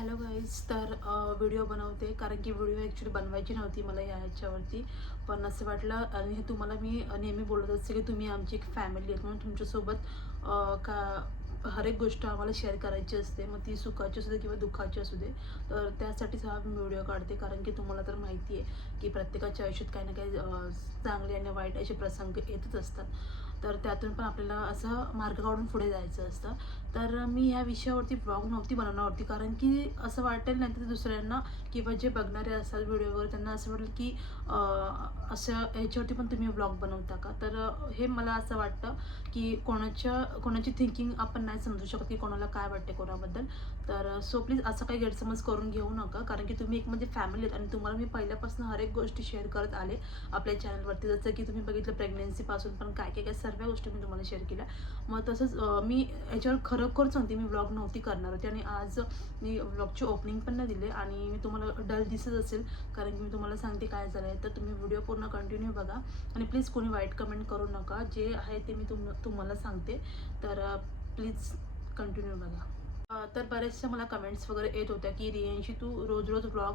Hello guys तर video बनवते. कारण की व्हिडिओ ॲक्च्युली बनवायची नव्हती मला या ह्याच्यावरती. पण असं वाटलं आणि हे तुम्हाला मी नेहमी बोलत असते की तुम्ही आमची एक फॅमिली आहेत. म्हणून तुमच्यासोबत का हर एक गोष्ट आम्हाला शेअर करायची असते. मग ती सुखाची असू दे किंवा दुःखाची असू दे. तर त्यासाठीच हा मी व्हिडिओ काढते. कारण की तुम्हाला तर माहिती आहे की प्रत्येकाच्या आयुष्यात काही ना काही चांगले आणि वाईट असे प्रसंग येतच असतात. तर त्यातून पण आपल्याला असं मार्ग काढून पुढे जायचं असतं. तर मी ह्या विषयावरती ब्लॉग नव्हती बनवणार कारण की असं वाटेल नाही तर दुसऱ्यांना किंवा जे बघणारे असतात व्हिडिओ वगैरे त्यांना असं वाटेल की असं ह्याच्यावरती पण तुम्ही ब्लॉग बनवता का? तर हे मला असं वाटतं की कोणाच्या कोणाची थिंकिंग आपण नाही समजू शकत की कोणाला काय वाटते कोणाबद्दल. तर सो प्लीज असं काही गैरसमज करून घेऊ नका कारण की तुम्ही एक म्हणजे फॅमिली आहेत आणि तुम्हाला मी पहिल्यापासून हर एक गोष्टी शेअर करत आले आपल्या चॅनलवरती जसं की तुम्ही बघितलं प्रेग्नेन्सीपासून पण काय काय काय सर्व गोष्टी मी तुम्हाला शेअर केल्या. मग तसंच मी याच्यावर खरोखर सांगते मी ब्लॉग नव्हती करणार होती आणि आज मी ब्लॉगची ओपनिंग पण नाही दिले आणि मी तुम्हाला डल दिसत असेल कारण की मी तुम्हाला सांगते काय झालं आहे तर तुम्ही व्हिडिओ पूर्ण कंटिन्यू बघा आणि प्लीज कोणी वाईट कमेंट करू नका. जे आहे ते मी तुम तुम्हाला सांगते. तर प्लीज कंटिन्यू बघा. तर बरेचशा मला कमेंट्स वगैरे येत होत्या की रियांशी तू रोज रोज ब्लॉग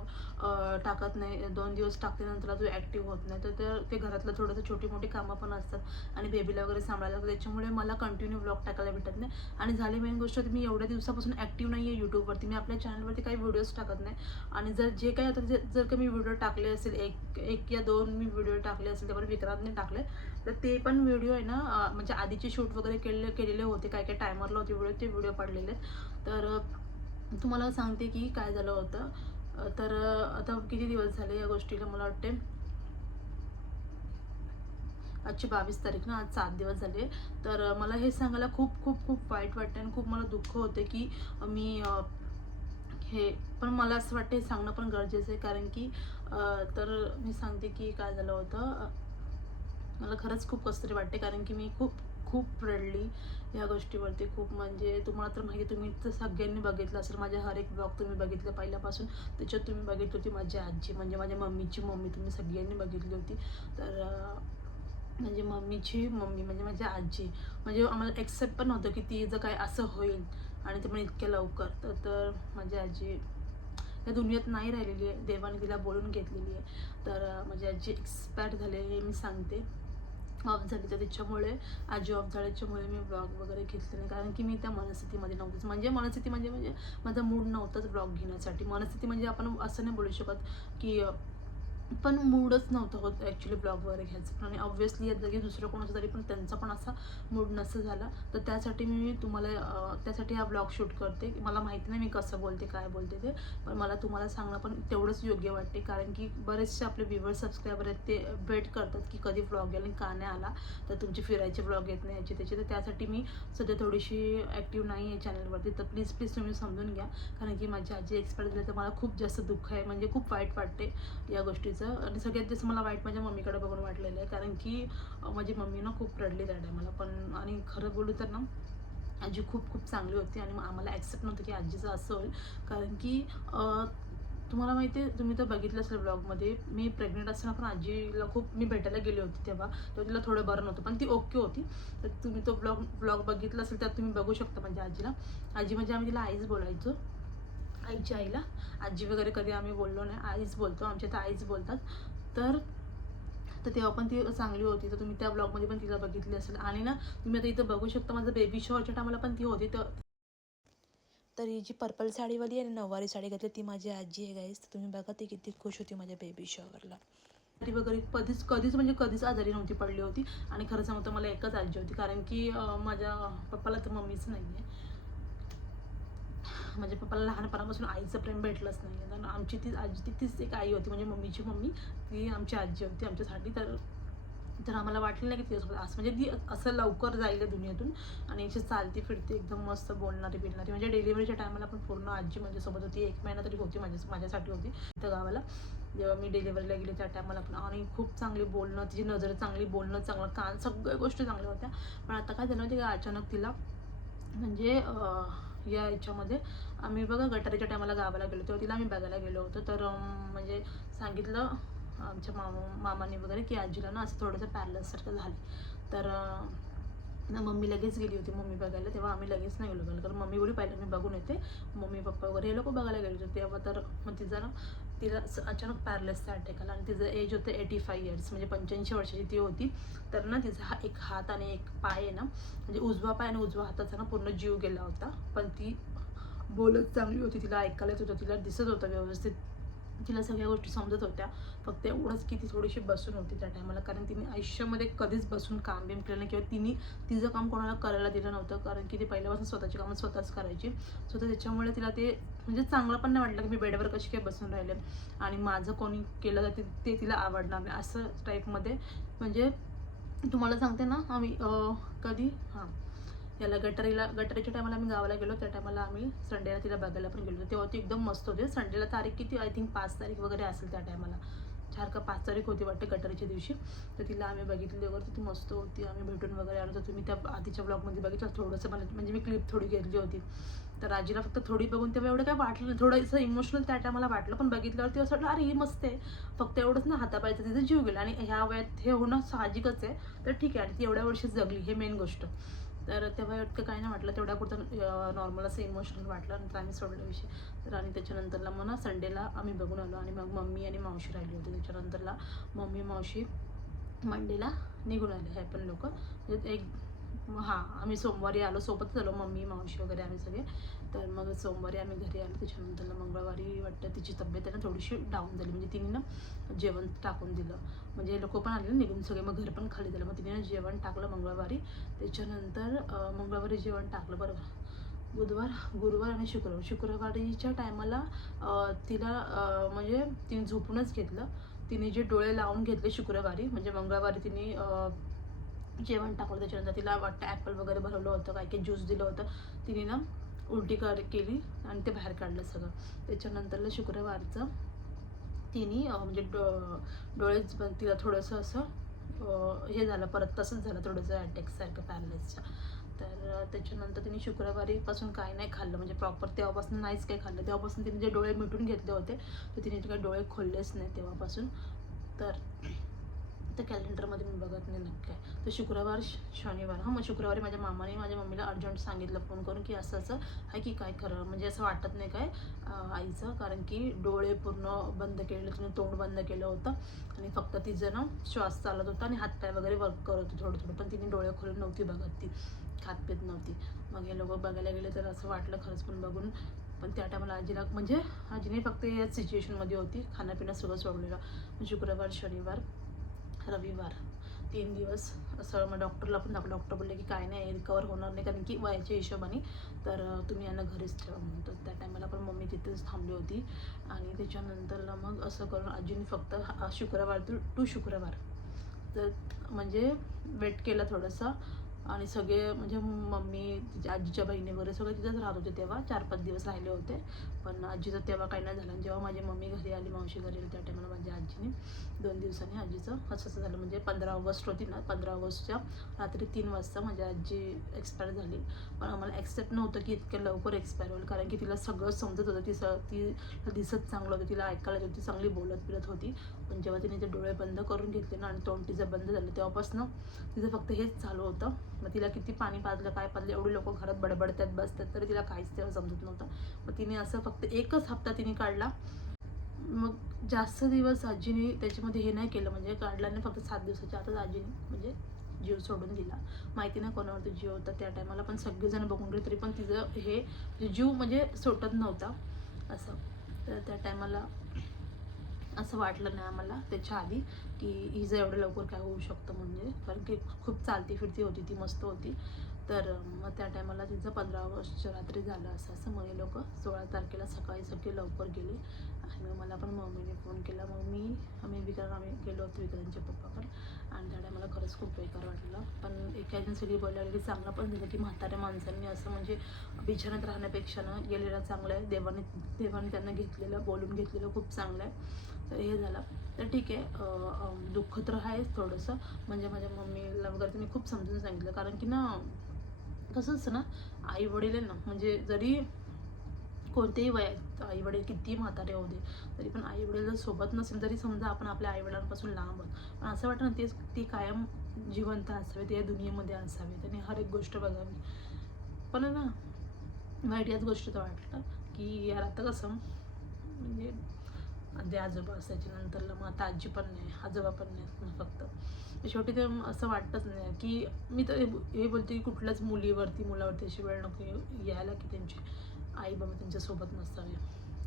टाकत नाही दोन दिवस टाकते नंतर तू ॲक्टिव्ह होत नाही. तर ते- ते घरातलं थोडंसं छोटी मोठी कामं पण असतात आणि बेबीला वगैरे सांभाळायला लागतं त्याच्यामुळे मला कंटिन्यू ब्लॉग टाकायला भेटत नाही. आणि झाली मेन गोष्ट तर मी एवढ्या दिवसापासून ॲक्टिव्ह नाही आहे यूट्यूबवरती मी आपल्या चॅनलवरती काही व्हिडिओज टाकत नाही. आणि जर जे काही आता जर का मी व्हिडिओ टाकले असेल एक एक या दोन मी व्हिडिओ टाकले असेल त्यावर विक्रांतने टाकले. तर ते पण व्हिडिओ आहे ना म्हणजे आधीचे शूट वगैरे केलेले केलेले होते काय काय टायमरला होते व्हिडिओ ते व्हिडिओ पडलेले तर तुम्हाला सांगते की काय झालं होतं. तर आता किती दिवस झाले या गोष्टीला मला वाटते? आजची बावीस तारीख ना आज सात दिवस झाले. तर मला हे सांगायला खूप खूप खूप वाईट वाटते आणि खूप मला दुःख होते की मी हे पण मला असं वाटतं हे सांगणं पण गरजेचं आहे. कारण की तर मी सांगते की काय झालं होतं. मला खरंच खूप कसतरी वाटते कारण की मी खूप खूप रडली या गोष्टीवरती खूप. म्हणजे तुम्हाला तर माहिती आहे, तुम्ही तर सगळ्यांनी बघितलं असेल माझ्या हर एक ब्लॉग तुम्ही बघितलं पहिल्यापासून. त्याच्यात तुम्ही बघितली होती माझी आजी म्हणजे माझ्या मम्मीची मम्मी तुम्ही सगळ्यांनी बघितली होती. तर म्हणजे मम्मीची मम्मी म्हणजे माझी आजी. म्हणजे आम्हाला एक्सेप्ट पण नव्हतं की ती जर काय असं होईल आणि ते पण इतक्या लवकर. तर तर माझी आजी या दुनियेत नाही राहिलेली आहे देवाने तिला बोलून घेतलेली आहे. तर माझी आजी एक्सपायर झाले हे मी सांगते. ऑफ झाली तर त्याच्यामुळे आजी ऑफ झाल्याच्यामुळे मी ब्लॉग वगैरे घेतले नाही. कारण की मी त्या मनस्थितीमध्ये नव्हतीच. म्हणजे मनस्थिती म्हणजे म्हणजे माझा मूड नव्हताच ब्लॉग घेण्यासाठी. मनस्थिती म्हणजे आपण असं नाही बोलू शकत की पण मूडच नव्हतं होत ॲक्च्युली ब्लॉग वगैरे घ्यायचं. आणि ऑब्व्हियसली या जागी दुसरं कोणाचं तरी पण त्यांचा पण असा मूड नसं झाला. तर त्यासाठी मी तुम्हाला त्यासाठी हा ब्लॉग शूट करते. मला माहिती नाही मी कसं बोलते काय बोलते ते. पण मला तुम्हाला सांगणं पण तेवढंच योग्य वाटते. कारण की बरेचसे आपले व्ह्युअर सबस्क्रायबर आहेत ते वेट करतात की कधी ब्लॉग येईल आणि का नाही आला. तर तुमचे फिरायचे ब्लॉग येत नाही याचे त्याचे. तर त्यासाठी मी सध्या थोडीशी ॲक्टिव्ह नाही आहे चॅनलवरती तर प्लीज प्लीज तुम्ही समजून घ्या. कारण की माझी आजी एक्सपायर झाली तर मला खूप जास्त दुःख आहे. म्हणजे खूप वाईट वाटते या गोष्टीचं आणि सगळ्यात जास्त मला वाईट माझ्या मम्मीकडे बघून वाटलेलं आहे. कारण की माझी मम्मी ना खूप रडली त्या टायमाला पण आणि खरं बोलू तर ना आजी खूप खूप चांगली होती. आणि आम्हाला ॲक्सेप्ट नव्हतं की आजीचं असं होईल. कारण की तुम्हाला माहिती आहे तुम्ही तर बघितलं असेल ब्लॉगमध्ये मी प्रेग्नेंट असताना पण आजीला खूप मी भेटायला गेली होती तेव्हा. तेव्हा तिला थोडं बरं नव्हतं. पण ती ओके होती. तर तुम्ही तो ब्लॉग ब्लॉग बघितला असेल त्यात तुम्ही बघू शकता म्हणजे आजीला. आजी म्हणजे आम्ही तिला आईच बोलायचो. आईच्या आईला. आजी वगैरे कधी आम्ही बोललो नाही. आईच बोलतो आमच्या तर आईच बोलतात. तर तर तेव्हा पण ती चांगली होती. तर तुम्ही त्या ब्लॉगमध्ये पण तिला बघितली असेल. आणि ना तुम्ही आता इथं बघू शकता माझं बेबी शॉच्या टायमाला पण ती होती. तर तर ही जी पर्पल साडीवाली आणि नऊवारी साडी घातली ती माझी आजी आहे गाईस तर तुम्ही बघा ती किती खुश होती माझ्या बेबी शॉवरला ती वगैरे कधीच कधीच म्हणजे कधीच आजारी नव्हती पडली होती. आणि खरं सांगतो मला एकच आजी होती. कारण की माझ्या पप्पाला तर मम्मीच नाही आहे माझ्या पप्पाला लहानपणापासून आईचं प्रेम भेटलंच नाही. आहे आमची ती आजी ती तीच एक आई होती. म्हणजे मम्मीची मम्मी ती आमची आजी होती आमच्यासाठी. तर तर आम्हाला वाटलं नाही की तिच्यासोबत असं. म्हणजे ती असं लवकर जाईल या दुनियेतून. आणि अशी चालती फिरते एकदम मस्त बोलणारी बिलणारी. म्हणजे डिलिव्हरीच्या टायमाला पण पूर्ण आजी माझ्यासोबत होती. एक महिना तरी होती माझ्या माझ्यासाठी होती. त्या गावाला. जेव्हा मी डिलिव्हरीला गेले त्या टायमाला पण. आणि खूप चांगली बोलणं तिची नजर चांगली बोलणं चांगलं कान सगळ्या गोष्टी चांगल्या होत्या. पण आता काय झालं होती का? अचानक तिला म्हणजे या याच्यामध्ये. आम्ही बघा गटारीच्या टायमाला गावाला गेलो तेव्हा तिला आम्ही बघायला गेलो होतो. तर म्हणजे सांगितलं आमच्या मामा मामाने वगैरे की आजीला ना असं थोडंसं पॅरलससारखं झालं तर ना मम्मी लगेच गेली होती मम्मी बघायला तेव्हा आम्ही लगेच नाही गेलो बघायला कारण मम्मी बोली पाहिलं मी बघून येते. मम्मी पप्पा वगैरे हे लोक बघायला गेले होते. तेव्हा तर मग तिचा ना तिला अचानक पॅरलेसचा अटॅक आला. आणि तिचं एज होतं एटी फाय इयर्स म्हणजे पंच्याऐंशी वर्षाची ती होती. तर ना तिचा हा एक हात आणि एक पाय आहे ना म्हणजे उजवा पाय आणि उजवा हाताचा ना पूर्ण जीव गेला होता. पण ती बोलत चांगली होती. तिला ऐकायला येत होतं. तिला दिसत होतं व्यवस्थित. तिला सगळ्या गोष्टी समजत होत्या. फक्त एवढंच की ती थोडीशी बसून होती त्या टायमाला कारण तिने आयुष्यामध्ये कधीच बसून काम बिम केलं नाही. किंवा तिने तिचं काम कोणाला करायला दिलं नव्हतं. कारण की ती पहिल्यापासून स्वतःची कामं स्वतःच करायची. सो तर त्याच्यामुळे तिला ते म्हणजे चांगलं पण नाही वाटलं की मी बेडवर कशी काय बसून राहिले. आणि माझं कोणी केलं जाते ते- ते तिला आवडणार नाही. असं टाईपमध्ये म्हणजे तुम्हाला सांगते ना आम्ही कधी हां. याला गटारीला गटारीच्या टायमाला आम्ही गावाला गेलो त्या टायमाला आम्ही संडेला तिला बघायला पण गेलो तेव्हा ती एकदम मस्त होती. संडेला तारीख किती? आय थिंक पाच तारीख वगैरे असेल त्या टायमाला चार का पाच तारीख होती वाटते गटारीच्या दिवशी. तर तिला आम्ही बघितली. वगैरे ती मस्त होती. आम्ही भेटून वगैरे आलो. तर तुम्ही त्या आधीच्या ब्लॉगमध्ये बघितलं. थोडंसं मला म्हणजे मी क्लिप थोडी घेतली होती. तर राजीला फक्त थोडी बघून तेव्हा एवढं काय वाटलं थोडंसं इमोशनल त्या टायमाला वाटलं. पण बघितल्यावरती असं वाटलं अरे ही मस्त आहे. फक्त एवढंच ना हातापायचं तिचा जीव गेला. आणि ह्या वयात हे होणं साहजिकच आहे. तर ठीक आहे. आणि ती एवढ्या वर्षी जगली. हे मेन गोष्ट. तर तेव्हा इतकं काही नाही वाटलं. तेवढ्या पुरतं नॉर्मल असं इमोशनल वाटलं. नंतर आम्ही सोडला विषय. तर आणि त्याच्यानंतरला मग ना संडेला आम्ही बघून आलो आणि मग मम्मी आणि मावशी राहिली होती. त्याच्यानंतरला मम्मी मावशी मंडेला निघून आले. हे पण लोक. म्हणजे एक हां आम्ही सोमवारी आलो. सोबतच आलो. मम्मी मावशी वगैरे आम्ही सगळे. तर मग सोमवारी आम्ही घरी आलो. त्याच्यानंतर मंगळवारी वाटतं तिची तब्येत आहे ना थोडीशी डाऊन झाली. म्हणजे तिने ना जेवण टाकून दिलं. म्हणजे लोक पण आले निघून सगळे. मग घर पण खाली झालं. मग तिने ना जेवण टाकलं मंगळवारी. त्याच्यानंतर मंगळवारी जेवण टाकलं. बरोबर बुधवार गुरुवार आणि शुक्रवार. शुक्रवारीच्या टायमाला तिला म्हणजे तिने झोपूनच घेतलं. तिने जे डोळे लावून घेतले शुक्रवारी म्हणजे मंगळवारी तिने जेवण टाकलं. त्याच्यानंतर तिला वाटतं ॲपल वगैरे भरवलं होतं काय काही ज्यूस दिलं होतं. तिने ना उलटी कर केली आणि ते बाहेर काढलं सगळं. त्याच्यानंतरला शुक्रवारचं तिने म्हणजे डो डोळेच बंद तिला थोडंसं असं हे झालं परत तसंच झालं थोडंसं अटॅकसारखं पॅरलाइजच्या तर त्याच्यानंतर तिने शुक्रवारीपासून काय नाही खाल्लं म्हणजे प्रॉपर तेव्हापासून नाहीच काही खाल्लं. तेव्हापासून तिने जे डोळे मिटून घेतले होते तर तिने काही डोळे खोललेच नाही तेव्हापासून. तर तर कॅलेंडरमध्ये मी बघत नाही नक्की. काय तर शुक्रवार शनिवार. हां मग शुक्रवारी माझ्या मामाने माझ्या मम्मीला अर्जंट सांगितलं फोन करून की असं असं आहे की काय खरं म्हणजे असं वाटत नाही काय आईचं. कारण की डोळे पूर्ण बंद केलेले तिने तोंड बंद केलं होतं. आणि फक्त तिचं ना श्वास चालत होता आणि हातपाय वगैरे वर्क करत होते थोडं थोडं. पण तिने डोळे खोलून नव्हती बघत ती. खात पित नव्हती. मग हे लोक बघायला गेले तर असं वाटलं खरंच पण बघून. पण त्या टायमाला आजीला म्हणजे आजीने फक्त या सिच्युएशनमध्ये होती. खाणंपिणं सगळं सोडलेलं. शुक्रवार शनिवार. रविवार. तीन दिवस असं मग डॉक्टरला पण दाखवलं डॉक्टर बोलले की काय नाही रिकवर होणार नाही कारण की वयाच्या हिशोबाने. तर तुम्ही यांना घरीच ठेवा म्हणून. तर त्या टायमाला पण मम्मी तिथेच थांबली होती. आणि त्याच्यानंतरला मग असं करून आजीने फक्त हा- शुक्रवार टू शुक्रवार. तर म्हणजे वेट केलं थोडंसं. आणि सगळे म्हणजे मम्मी तिच्या आजीच्या बहिणी वगैरे सगळे तिथेच राहत होते तेव्हा. चार पाच दिवस राहिले होते. पण आजीचं तेव्हा काही नाही झालं. आणि जेव्हा माझी मम्मी घरी आली मावशी घरी आली त्या टायमाला माझ्या आजीने दोन दिवसांनी आजीचं असं असं झालं. म्हणजे पंधरा ऑगस्ट होती ना पंधरा ऑगस्टच्या रात्री तीन वाजता माझी आजी एक्सपायर झाली. पण आम्हाला ॲक्सेप्ट नव्हतं की इतक्या लवकर एक्सपायर होईल. कारण की तिला सगळं समजत होतं. ती स ती दिसत चांगलं होतं. तिला ऐकायला होती चांगली बोलत फिरत होती. पण जेव्हा तिने ते डोळे बंद करून घेतले ना आणि तोंड तिचं बंद झालं तेव्हापासनं तिचं फक्त हेच चालू होतं. मग तिला किती पाणी पाजलं काय पाजलं एवढी लोक घरात बडबडतात बसतात तरी तिला काहीच तेव्हा समजत नव्हतं. मग तिने असं फक्त एकच हप्ता तिने काढला. मग जास्त दिवस आजीने त्याच्यामध्ये हे नाही केलं म्हणजे काढला नाही फक्त सात दिवसाच्या आतच आजीने म्हणजे जीव सोडून दिला. माहिती नाही कोणावरती जीव होता त्या टायमाला पण सगळेजण बघून गेले तरी पण तिचं हे म्हणजे जीव म्हणजे सोटत नव्हता असं. तर त्या टायमाला असं वाटलं नाही आम्हाला त्याच्या आधी की हिचं एवढं लवकर काय होऊ शकतं म्हणजे. कारण की खूप चालती फिरती होती ती मस्त होती. तर मग त्या टायमाला तिचं पंधरा ऑगस्टच्या रात्री झालं असं असं मग हे लोक सोळा तारखेला सकाळी सकाळी लवकर गेले. आणि मग मला पण मम्मीने फोन केला. मग मी आम्ही विक्रम आम्ही गेलो होतो विक्रांच्या पप्पा पण आणि त्या टायमाला खरंच खूप बेकार वाटलं. पण एका सगळी बोलायला की चांगलं पण झालं की म्हाताऱ्या माणसांनी असं म्हणजे बिछाण्यात राहण्यापेक्षा ना गेलेलं चांगलं आहे. देवाने देवाने त्यांना घेतलेलं बोलून घेतलेलं खूप चांगलं आहे. तर हे झालं. तर ठीक आहे दुःख तर आहेच थोडंसं. म्हणजे माझ्या मम्मीला वगैरे त्यांनी खूप समजून सांगितलं. कारण की ना कसं असतं ना आई वडील आहे ना म्हणजे जरी कोणत्याही वयात आई वडील किती म्हातारे होऊ दे तरी पण आई वडील जर सोबत नसेल तरी समजा आपण आपल्या आई वडिलांपासून लांब आहोत. पण असं वाटतं ना तेच ती कायम जिवंत असावेत या दुनियेमध्ये असावेत. आणि हर एक गोष्ट बघावी. पण आहे ना वाईट याच गोष्टीचं वाटलं की यार आता कसं म्हणजे ते आजोबा असायचे नंतरला मग आता आजी पण नाही आजोबा पण नाही फक्त. शेवटी ते असं वाटतच नाही की मी तर हे बोलते की कुठल्याच मुलीवरती मुलावरती अशी वेळ नको यायला की त्यांची आई बाबा त्यांच्यासोबत नसावे.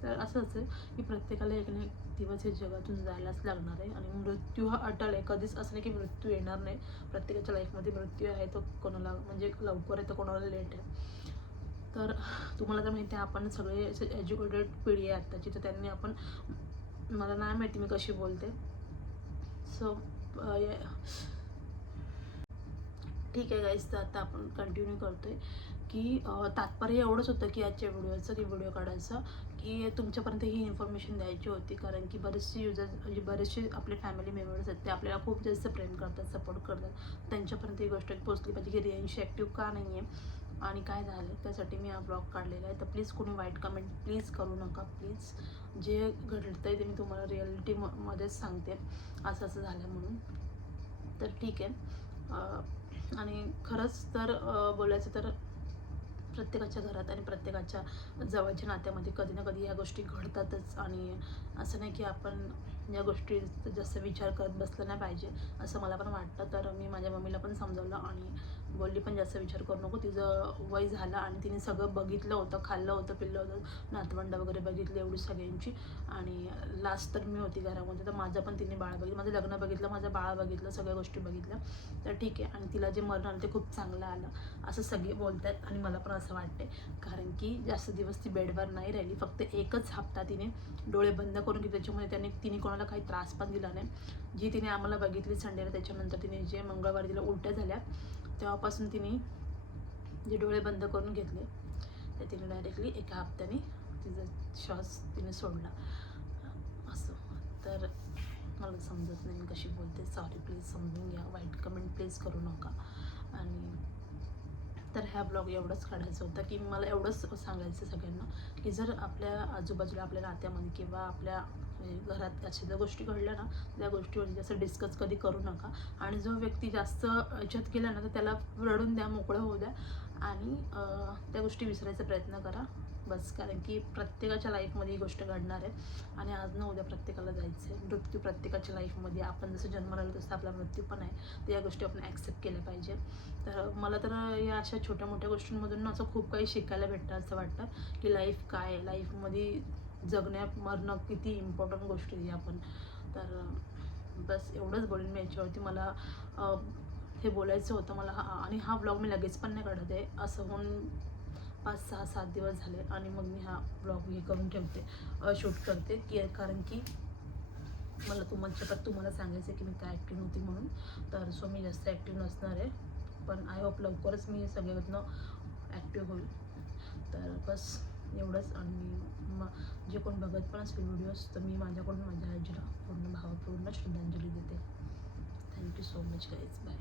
तर असं आहे की प्रत्येकाला एक ना एक दिवस हे जगातून जायलाच लागणार आहे आणि मृत्यू हा अटल आहे. कधीच असं नाही की मृत्यू येणार नाही. प्रत्येकाच्या लाईफमध्ये मृत्यू आहे तो कोणाला म्हणजे लवकर आहे तर कोणाला लेट आहे. तर तुम्हाला तर माहिती आहे आपण सगळे एज्युकेटेड पिढी आहे आत्ताची. तर त्यांनी आपण मला नाही माहिती मी कशी बोलते. सो ठीक आहे गाईज तर आता आपण कंटिन्यू करतोय की तात्पर्य एवढंच होतं की आजच्या व्हिडिओचं की व्हिडिओ काढायचं की तुमच्यापर्यंत ही इन्फॉर्मेशन द्यायची होती. कारण की बरेचसे युजर्स म्हणजे बरेचसे आपले फॅमिली मेंबर्स आहेत ते आपल्याला खूप जास्त प्रेम करतात सपोर्ट करतात. त्यांच्यापर्यंत ही गोष्ट पोचली पाहिजे की रियांशी ॲक्टिव्ह का नाही आहे आणि काय झालं? त्यासाठी मी हा ब्लॉग काढलेला आहे. तर प्लीज कोणी वाईट कमेंट प्लीज करू नका. प्लीज जे घडतं आहे ते मी तुम्हाला रिॲलिटी म मध्येच सांगते. असं असं झालं म्हणून. तर ठीक आहे. आणि खरंच तर बोलायचं तर प्रत्येकाच्या घरात आणि प्रत्येकाच्या जवळच्या नात्यामध्ये कधी ना कधी या गोष्टी घडतातच. आणि असं नाही की आपण या गोष्टी जास्त विचार करत बसलं नाही पाहिजे असं मला पण वाटतं. तर मी माझ्या मम्मीला पण समजावलं आणि बोलली पण जास्त विचार करू नको तिचं वय झालं आणि तिने सगळं बघितलं होतं खाल्लं होतं पिल्लं होतं नातवंड वगैरे बघितली एवढी सगळ्यांची. आणि लास्ट तर मी होती घरामध्ये तर माझं पण तिने बाळ बघितलं. माझं लग्न बघितलं माझं बाळ बघितलं सगळ्या गोष्टी बघितल्या. तर ठीक आहे आणि तिला जे मरण आलं ते खूप चांगलं आलं. असं सगळे बोलतात आणि मला पण असं वाटते कारण की जास्त दिवस ती बेडवर नाही राहिली फक्त एकच हप्ता तिने डोळे बंद करून की त्याच्यामुळे त्याने तिने कोणाला काही त्रास पण दिला नाही. जी तिने आम्हाला बघितली संडेला त्याच्यानंतर तिने जे मंगळवारी तिला उलट्या झाल्या तेव्हापासून तिने जे डोळे बंद करून घेतले ते तिने डायरेक्टली एका हप्त्याने तिचा श्वास तिने सोडला. असं. तर मला समजत नाही मी कशी बोलते. सॉरी प्लीज समजून घ्या. वाईट कमेंट प्लीज करू नका. आणि तर ह्या ब्लॉग एवढंच काढायचं होतं की मला एवढंच सांगायचं सगळ्यांना की जर आपल्या आजूबाजूला आपल्या नात्यामध्ये किंवा आपल्या म्हणजे घरात अशा ज्या गोष्टी घडल्या ना त्या गोष्टीवर जास्त डिस्कस कधी करू नका. आणि जो व्यक्ती जास्त याच्यात गेला ना तर त्याला रडून द्या मोकळं होऊ द्या. आणि त्या गोष्टी विसरायचा प्रयत्न करा. बस कारण की प्रत्येकाच्या लाईफमध्ये ही गोष्ट घडणार आहे. आणि आज न उद्या प्रत्येकाला जायचं आहे मृत्यू प्रत्येकाच्या लाईफमध्ये आपण जसं जन्माला आलो तसं आपला मृत्यू पण आहे. तर या गोष्टी आपण ॲक्सेप्ट केल्या पाहिजे. तर मला तर या अशा छोट्या मोठ्या गोष्टींमधून असं खूप काही शिकायला भेटतं असं वाटतं की लाईफ काय आहे? लाईफमध्ये जगण्या मरणं किती इम्पॉर्टंट गोष्ट आहे आपण. तर बस एवढंच बोलेन मी याच्यावरती. मला हे बोलायचं होतं. मला हा आणि हा ब्लॉग मी लगेच पण नाही काढत आहे. असं होऊन पाच सहा सात दिवस झाले आणि मग मी हा ब्लॉग हे करून ठेवते. शूट करते. की कारण की मला तुमच्या तुम्हाला सांगायचं आहे की मी काय ॲक्टिव्ह नव्हती म्हणून. तर सो मी जास्त ॲक्टिव्ह नसणार आहे. पण आय होप लवकरच मी सगळ्यातनं ॲक्टिव्ह होईल. तर बस. एवढंच. आणि मग जे कोण बघत पण असेल व्हिडिओज तर मी माझ्याकडून माझ्या आजीला पूर्ण भावापूर्ण श्रद्धांजली देते. Thank you so much guys bye